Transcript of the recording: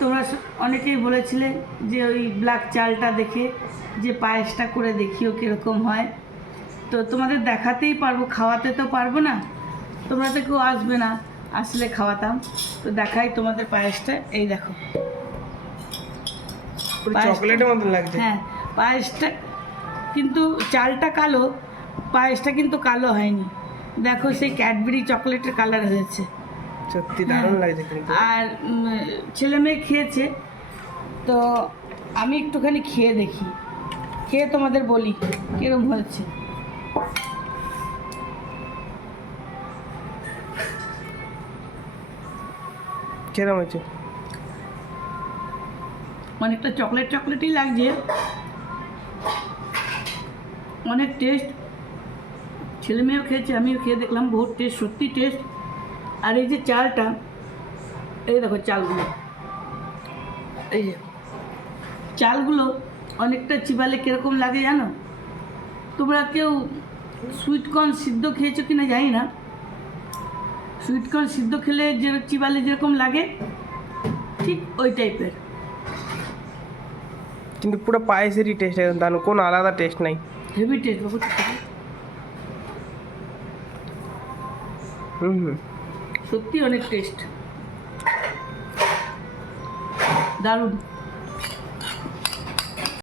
তোমরা অনেকেই বলেছিলে যে ওই ব্ল্যাক চালটা দেখে যে পায়েসটা করে দেখিও কীরকম হয়। তো তোমাদের দেখাতেই পারবো, খাওয়াতে তো পারবো না, তোমরা তো কেউ আসবে না, আসলে খাওয়াতাম। তো দেখাই তোমাদের পায়েসটা, এই দেখো চকলেটের মতো লাগছে। হ্যাঁ, পায়েসটা কিন্তু চালটা কালো, পায়েসটা কিন্তু কালো হয়নি, দেখো সেই ক্যাডবেরি চকলেটের কালার হয়েছে। সত্যি দারুণ লাগছে কিন্তু। আর ছেলে মেয়ে খেয়েছে, তো আমি একটুখানি খেয়ে দেখি, খেয়ে তোমাদের বলি কিরম হয়েছে। কিরম হয়েছে? অনেকটা চকলেট চকলেটই লাগছে, অনেক টেস্ট। ছেলে মেয়েও খেয়েছে, আমিও খেয়ে দেখলাম, বহুত টেস্ট, সত্যি টেস্ট। আর এই যে চালটা, এই দেখো চালগুলো, এই যে চালগুলো অনেকটা চিবালে কীরকম লাগে জানো? তোমরা কেউ সুইটকর্ন সিদ্ধ খেয়েছো কি না জানি না, সুইটকর্ন সিদ্ধ খেলে যে চিবালে যেরকম লাগে ঠিক ওই টাইপের। কিন্তু পুরো পায়েসেরই টেস্ট, একদম দারুণ, কোনো আলাদা টেস্ট নাই। হেভি টেস্ট বাবু, হুম। সত্যি অনেক টেস্ট, দারুণ।